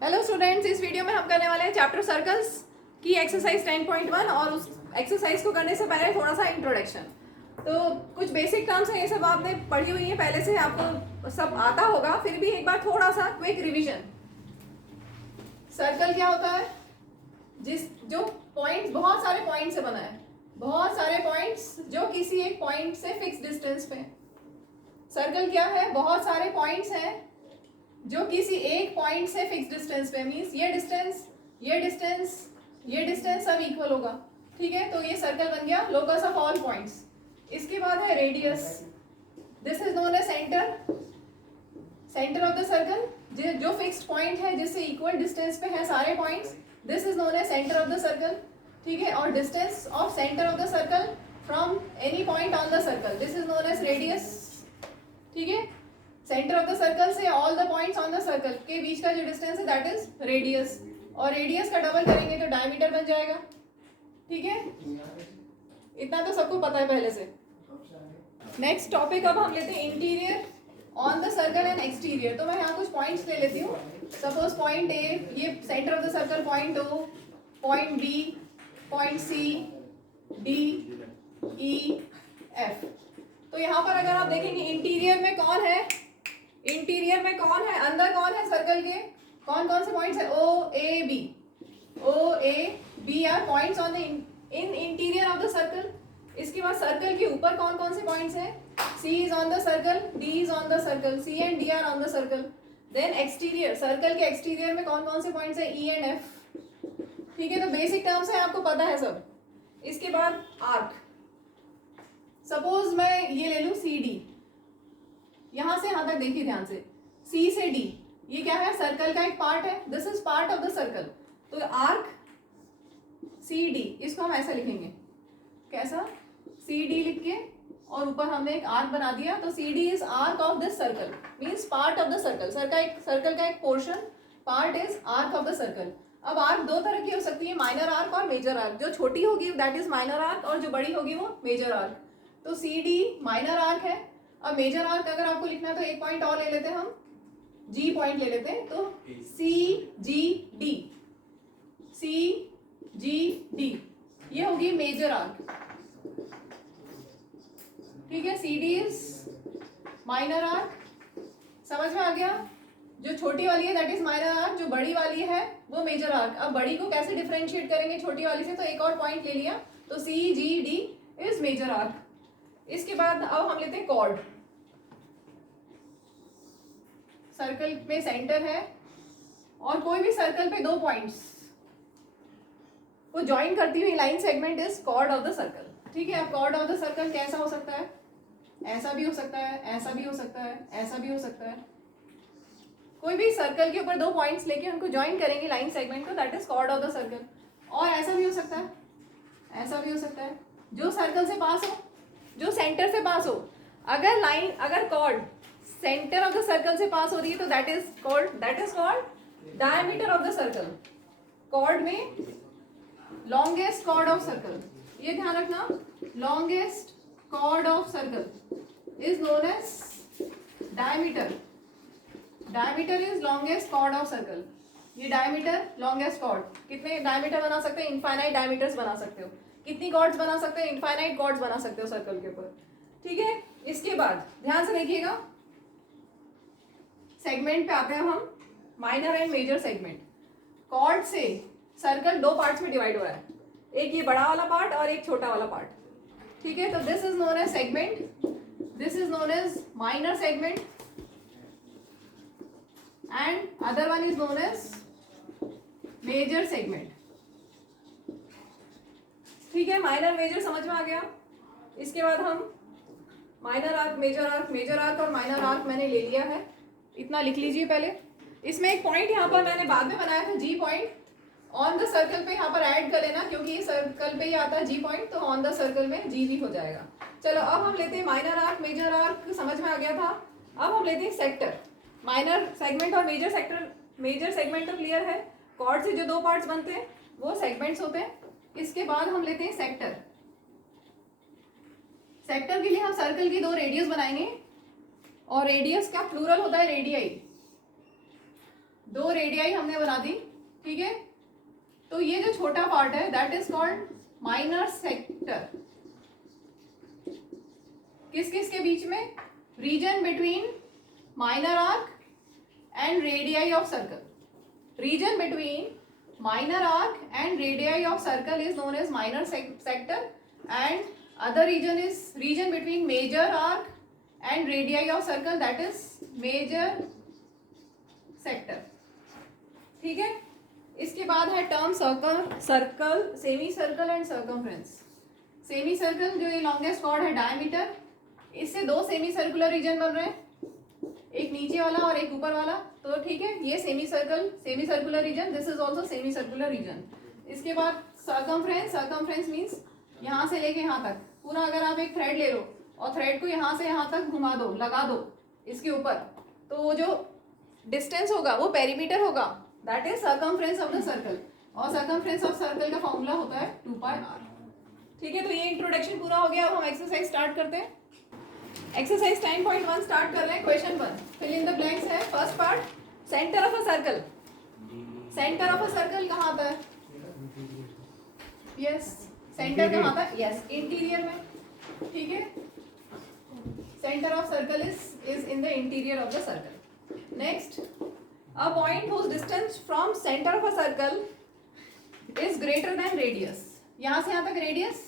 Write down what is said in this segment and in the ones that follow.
Hello students, इस video में हम करने वाले हैं चैप्टर सर्कल्स की एक्सरसाइज 10.1 और उस एक्सरसाइज को करने से पहले थोड़ा सा इंट्रोडक्शन। तो कुछ बेसिक टर्म्स हैं, ये सब आपने पढ़ी हुई है पहले से, आपको सब आता होगा, फिर भी एक बार थोड़ा सा क्विक रिवीजन। सर्कल क्या होता है? जो पॉइंट्स, बहुत सारे पॉइंट से बना है, बहुत सारे पॉइंट्स जो किसी एक पॉइंट से फिक्स डिस्टेंस पे। सर्कल क्या है? बहुत सारे पॉइंट्स हैं जो किसी एक पॉइंट से फिक्स डिस्टेंस पे, मींस ये डिस्टेंस, ये डिस्टेंस, ये डिस्टेंस सब इक्वल होगा। ठीक है, तो ये सर्कल बन गया लोकस ऑफ ऑल पॉइंट्स। इसके बाद है radius, this is known as centre, centre of the circle. जो फिक्स्ड पॉइंट है जिससे इक्वल डिस्टेंस पे है सारे points, this is known as centre of the circle. ठीक है, और distance of centre of the circle from any point on the circle, this is known as radius. ठीक है, सेंटर ऑफ द सर्कल से all the points on the circle के बीच का जो डिस्टेंस है दैट इज रेडियस, और radius का डबल करेंगे तो डायमीटर बन जाएगा। ठीक है, इतना तो सबको पता है पहले से। नेक्स्ट टॉपिक अब हम लेते हैं interior on the circle and exterior. तो मैं यहाँ कुछ पॉइंट्स ले लेती हूँ। सपोज पॉइंट ए, ये centre of the circle, point O, point B, point C, D, E, F. तो यहाँ पर अगर आप देखेंगे इंटीरियर में कौन है, इंटीरियर में कौन है, अंदर कौन है सर्कल के, कौन कौन से पॉइंट्स है? O A B, O A B are points on the in interior of the circle. इसके बाद सर्कल के ऊपर कौन कौन से पॉइंट्स हैं? C is on the circle, D is on the circle, C and D are on the circle. Then exterior, circle के exterior में कौन कौन से पॉइंट्स है? E and F. ठीक है, तो बेसिक टर्म्स है, आपको पता है सब। इसके बाद आर्क, सपोज मैं ये ले लूं सी डी, यहां से यहां तक देखिए ध्यान से, सी से डी, ये क्या है? सर्कल का एक पार्ट है, this is part of the circle. तो आर्क सी डी, इसको हम ऐसा लिखेंगे, कैसा? सी डी लिख के और ऊपर हमने एक आर्क बना दिया, तो C D is arc of this circle, means part of the circle. Circle का एक portion, part is arc of the circle. अब आर्क दो तरह की हो सकती है, माइनर आर्क और मेजर आर्क। जो छोटी होगी दैट इज माइनर आर्क, और जो बड़ी होगी वो मेजर आर्क। तो सी डी माइनर आर्क है। अब मेजर आर्क अगर आपको लिखना है तो एक पॉइंट और ले लेते हैं हम, जी पॉइंट ले लेते हैं, तो सी जी डी, सी जी डी, ये होगी मेजर आर्क। ठीक है, C D is minor arc, समझ में आ गया? जो छोटी वाली है दैट इज माइनर आर्क, जो बड़ी वाली है वो मेजर आर्क। अब बड़ी को कैसे डिफरेंशिएट करेंगे छोटी वाली से? तो एक और पॉइंट ले लिया, तो C G D is major arc. इसके बाद अब हम लेते हैं कॉर्ड। सर्कल में सेंटर है और कोई भी सर्कल पे दो पॉइंट्स को ज्वाइन करती हुई line segment is chord of the circle. ठीक है, अब कॉर्ड ऑफ द सर्कल कैसा हो सकता है? ऐसा भी हो सकता है, ऐसा भी हो सकता है, ऐसा भी हो सकता है। कोई भी सर्कल के ऊपर दो पॉइंट्स लेके उनको ज्वाइन करेंगे लाइन सेगमेंट को, that is chord of the circle. और ऐसा भी हो सकता है, ऐसा भी हो सकता है, जो सर्कल से पास हो, जो सेंटर से पास हो। अगर chord centre of the circle से पास हो रही है तो that is called diameter of the circle. Chord में लॉन्गेस्ट कॉर्ड ऑफ सर्कल, ये ध्यान रखना, longest chord of circle is known as diameter. Diameter is longest chord of circle. ये डायमीटर, लॉन्गेस्ट कॉर्ड, कितने डायमीटर बना सकते हैं? इनफाइनाइट डायमीटर्स बना सकते हो। कितनी कॉर्ड्स बना सकते हैं? इनफाइनाइट कॉर्ड्स बना सकते हो सर्कल के ऊपर। ठीक है, इसके बाद ध्यान से देखिएगा, सेगमेंट पे आते हैं हम, minor and major segment. Chord से सर्कल दो पार्ट्स में डिवाइड हुआ है, एक ये बड़ा वाला पार्ट और एक छोटा वाला पार्ट। ठीक है, तो this is known as segment, this is known as minor segment and other one is known as major segment. ठीक है, माइनर मेजर समझ में आ गया। इसके बाद हम minor arc, major arc, major arc और माइनर आर्क मैंने ले लिया है, इतना लिख लीजिए पहले। इसमें एक पॉइंट यहाँ पर मैंने बाद में बनाया था, जी पॉइंट, ऑन द सर्कल पे यहाँ पर ऐड कर लेना, क्योंकि ये सर्कल पे ही आता है जी पॉइंट, तो ऑन द सर्कल में जी भी हो जाएगा। चलो अब हम लेते हैं माइनर आर्क, मेजर आर्क समझ में आ गया था। अब हम लेते हैं सेक्टर। माइनर सेगमेंट और मेजर सेगमेंट तो क्लियर है, कॉर्ड से जो दो पार्ट्स बनते हैं वो सेगमेंट्स होते हैं। इसके बाद हम लेते हैं सेक्टर। सेक्टर के लिए हम सर्कल की दो रेडियस बनाएंगे, और रेडियस का प्लूरल होता है रेडियाई। 2 रेडियाई हमने बना दी, ठीक है। तो ये जो छोटा पार्ट है that is called minor sector. किस किस के बीच में? Region between minor arc and radii of circle. Region between minor arc and radii of circle is known as minor sector, and other region is region between major arc and radii of circle, that is major sector, ठीक है। इसके बाद है term circle, semi circle and circumference. Semi circle जो ये longest chord है diameter, इससे 2 semi circular region बन रहे हैं, एक नीचे वाला और एक ऊपर वाला, तो ठीक है, ये semi circular region, this is also semi circular region. इसके बाद सर्कमफ्रेंस मींस यहाँ से लेके यहाँ तक पूरा, अगर आप एक थ्रेड ले लो और थ्रेड को यहाँ से यहाँ तक घुमा दो, लगा दो इसके ऊपर, तो वो जो डिस्टेंस होगा वो पेरीमीटर होगा, that is circumference of the circle. और सर्कमफ्रेंस ऑफ सर्कल का फॉर्मूला होता है 2πr, ठीक है। तो ये इंट्रोडक्शन पूरा हो गया। अब हम एक्सरसाइज स्टार्ट करते हैं। एक्सरसाइज 10.1 स्टार्ट कर रहे हैं। Question 1, fill in the blanks है। First part, centre of a circle. Centre of a circle कहाँ आता है? यस, सेंटर कहाँ आता है? यस, इंटीरियर में, ठीक है। Centre of circle is in the interior of the circle. Next, a point whose distance from centre of a circle is greater than radius. यहाँ से यहाँ तक रेडियस,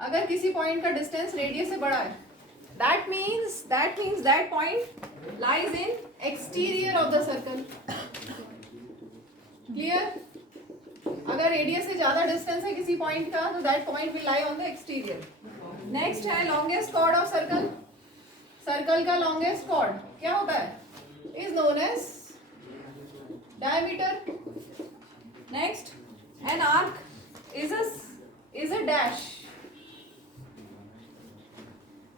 अगर किसी पॉइंट का डिस्टेंस रेडियस से बड़ा है, that means that point lies in exterior of the circle, clear? अगर रेडियस से ज्यादा डिस्टेंस है किसी पॉइंट का, तो that point will lie on the exterior. Next है longest chord of circle. Circle का longest chord क्या होता है? is known as diameter. Next, an arc is a dash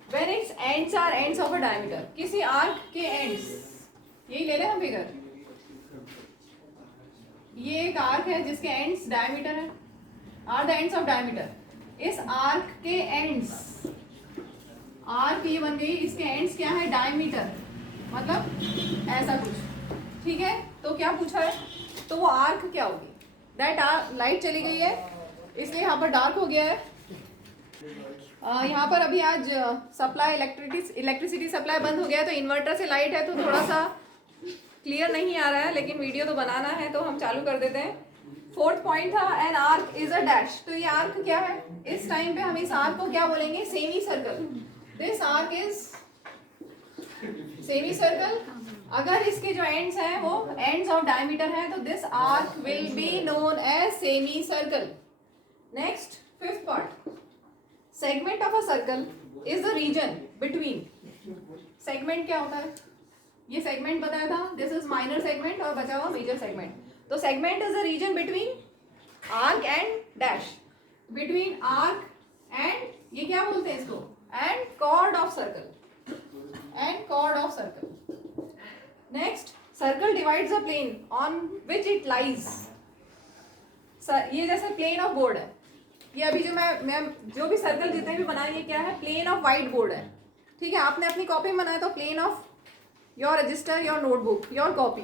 when its ends are ends of a diameter. किसी arc के ends, यही ले लें हम फिगर, ये एक आर्क है जिसके एंड्स डायमीटर है, are the ends of diameter. इस आर्क के एंड्स, आर्क ये बन गई, इसके एंड्स क्या है? डायमीटर, मतलब ऐसा कुछ, ठीक है। तो क्या पूछा है? तो वो आर्क क्या होगी? दैट लाइट चली गई है इसलिए यहाँ पर डार्क हो गया है। यहाँ पर अभी आज सप्लाई इलेक्ट्रिसिटी सप्लाई बंद हो गया है, तो इन्वर्टर से लाइट है, तो थोड़ा सा क्लियर नहीं आ रहा है, लेकिन वीडियो तो बनाना है तो हम चालू कर देते हैं। फोर्थ पॉइंट था, an arc is a dash. तो ये आर्क क्या है? इस टाइम पे हम इस आर्क को क्या बोलेंगे? Semi circle. This arc is semi circle. अगर इसके जो एंड्स हैं वो एंड्स ऑफ डायमीटर हैं, तो this arc will be known as semi circle. Next, fifth part, segment of a circle is the region between. Segment क्या होता है? ये सेगमेंट बताया था, दिस इज माइनर सेगमेंट और बचा हुआ मेजर सेगमेंट। तो segment is the region between arc and dash, between arc and, ये क्या बोलते हैं इसको? And chord of circle, and chord of circle. Next, circle divides a plane on which it lies. ये जैसे प्लेन ऑफ बोर्ड है, ये अभी जो मैं जो भी सर्कल जितने भी बनाए, ये क्या है? प्लेन ऑफ वाइट बोर्ड है, ठीक है। आपने अपनी कॉपी में बनाया तो plane of your register, your notebook, your copy.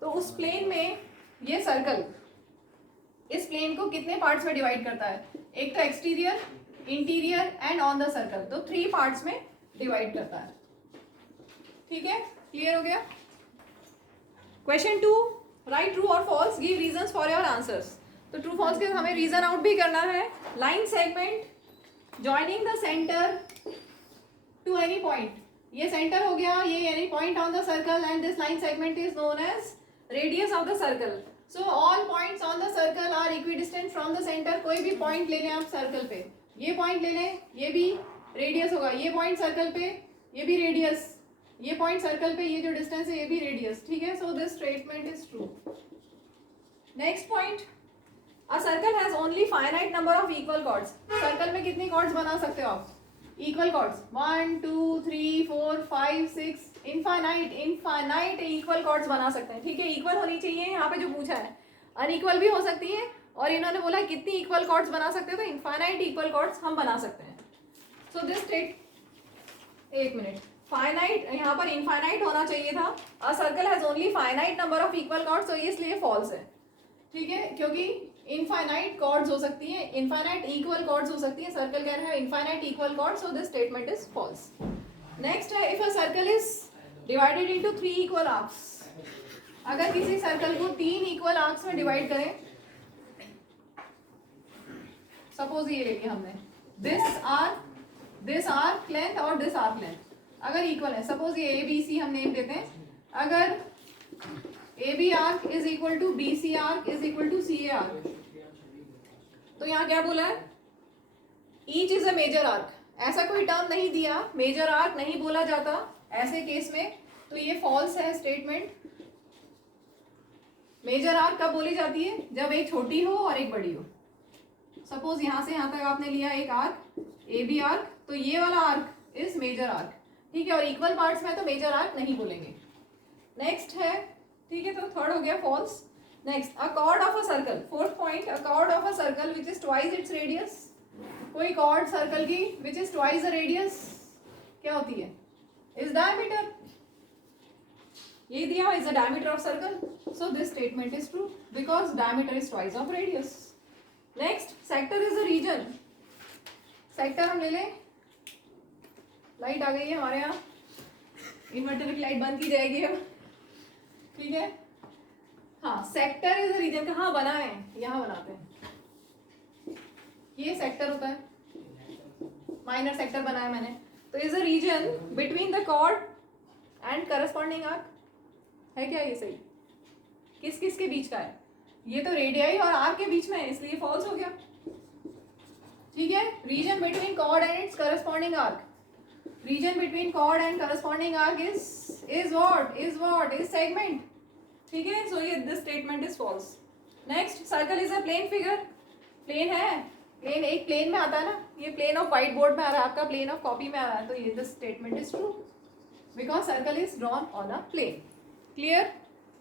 तो उस प्लेन में ये सर्कल इस प्लेन को कितने पार्ट्स में डिवाइड करता है? एक तो exterior, interior and on the circle, तो 3 पार्ट्स में डिवाइड करता है, ठीक है। क्लियर हो गया? क्वेश्चन 2, राइट ट्रू और false, give reasons for your answers. तो ट्रू फॉल्स के हमें रीजन आउट भी करना है। Line segment joining the centre to any point, ये सेंटर हो गया, ये any point on the circle, and this line segment is known as radius of the circle. So all points on the circle are equidistant from the centre. कोई भी point ले लें आप circle पे, ये पॉइंट ले लें, ये भी रेडियस होगा, ये पॉइंट सर्कल पे, ये भी रेडियस, ये पॉइंट सर्कल पे, ये जो डिस्टेंस है ये भी रेडियस, ठीक है। So this statement is true. Next point, a circle has only finite number of equal chords. Circle में कितनी कॉर्ड्स बना सकते हो आप? Equal chords 1 2 3 4 5 6, infinite equal chords बना सकते हैं, ठीक है। इक्वल होनी चाहिए, यहाँ पे जो पूछा है अनइक्वल भी हो सकती है, और इन्होंने बोला कितनी इक्वल कॉर्ड्स बना सकते हो, तो इनफाइनाइट इक्वल कॉर्ड्स हम बना सकते हैं। सो दिस स्टेट, एक मिनट, फाइनाइट, यहाँ पर इनफाइनाइट होना चाहिए था। A circle has only finite number of equal chords, तो ये इसलिए फॉल्स है, ठीक है, क्योंकि इनफाइनाइट कॉर्ड्स हो सकती है, इनफाइनाइट इक्वल कॉर्ड्स हो सकती है, सर्कल कह रहा है infinite equal chords, so this statement is false. Next है if a circle is divided into 3 equal arcs, अगर किसी सर्कल को 3 इक्वल आर्क्स में डिवाइड करें, सपोज ये ले लिया हमने, दिस आर्क लेंथ और दिस आर्क लेंथ अगर इक्वल है, सपोज ये ए बी सी हम नेम देते हैं, अगर A B arc is equal to B C arc is equal to C A arc, तो यहाँ क्या बोला है, each is a major arc, ऐसा कोई टर्म नहीं दिया, मेजर आर्क नहीं बोला जाता ऐसे केस में, तो ये फॉल्स है स्टेटमेंट। मेजर आर्क कब बोली जाती है, जब एक छोटी हो और एक बड़ी हो। सपोज यहाँ से यहाँ तक आपने लिया एक आर्क ए बी आर्क, तो ये वाला आर्क इज मेजर आर्क, ठीक है, और इक्वल पार्ट्स में तो मेजर आर्क नहीं बोलेंगे। नेक्स्ट है, ठीक है, तो थर्ड हो गया false. Next a chord of a circle, fourth point, a chord of a circle which is twice its radius, कोई कॉर्ड सर्कल की which is twice the radius क्या होती है, इज डायमीटर, ये दिया is the diameter of circle, so this statement is true because diameter is twice of radius. Next sector is a region, sector हम ले लें, light आ गई है हमारे यहाँ, इन्वर्टर की लाइट बंद की जाएगी अब, ठीक है, हाँ, सेक्टर इज अ रीजन, कहाँ बना है, यहाँ बनाते हैं, ये सेक्टर होता है, माइनर सेक्टर बनाया मैंने, तो is a region between the chord and corresponding arc, है क्या ये सही, किस किस के बीच का है, ये तो रेडियाई और आर्क के बीच में है, इसलिए फॉल्स हो गया, ठीक है, region between chord and its corresponding arc, region between chord and corresponding arc is what is segment, ठीक है, सो ये this statement is false. Next circle is a plane figure, plane है, प्लेन एक प्लेन में आता है ना, ये प्लेन ऑफ व्हाइट बोर्ड में आ रहा है, आपका प्लेन ऑफ कॉपी में आ रहा है, तो ये this statement is true because circle is drawn on a plane. Clear?